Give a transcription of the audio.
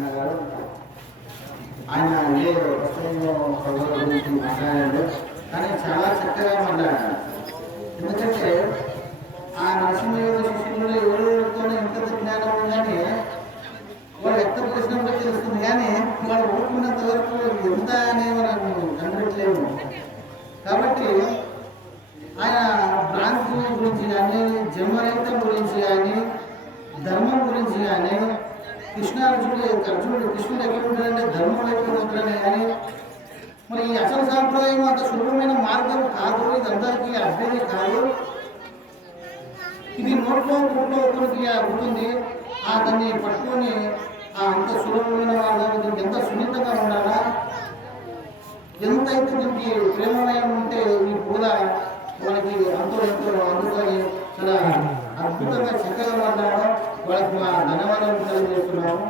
గారు ఆయన ఏ వస్తువులో పదవుల గురించి మాట్లాడాడు, కానీ చాలా చక్కగా మాట్లాడాడు. ఎందుకంటే ఆ నరసింహ శిష్యుల్లో ఎవరితోనే ఎంత జ్ఞానం ఉందని వాళ్ళు వ్యక్తపరిచినప్పుడు తెలుస్తుంది, కానీ వాళ్ళు ఊరుకున్నంత వరకు ఎంత అనేది మనం కనిపెట్టలేము. కాబట్టి ఆయన భ్రాంతి గురించి కానీ, జన్మరహితం గురించి కానీ, ధర్మం గురించి కానీ, కృష్ణుడు ఎక్కడ ఉంటాడంటే ధర్మం వైపు ఉంటాడనే, కానీ మరి ఈ అసలు సాంప్రదాయం అంత సులభమైన మార్గం కాదు, ఇది అందరికీ అభ్యర్థి కాదు. ఇది నోట్లో ఒకరికి ఉంటుంది, దాన్ని పట్టుకొని అంత సులభమైన మార్గం, దీనికి ఎంత సున్నితంగా ఉండాలా, ఎంతైతే దీనికి ప్రేమమయం ఉంటే ఈ పూల వాళ్ళకి ఎంతో అందుకని చాలా అద్భుతంగా చక్కగా మాట్లాడడం వాళ్ళకి మా ధన్యవాదాలు తెలియజేస్తున్నాము.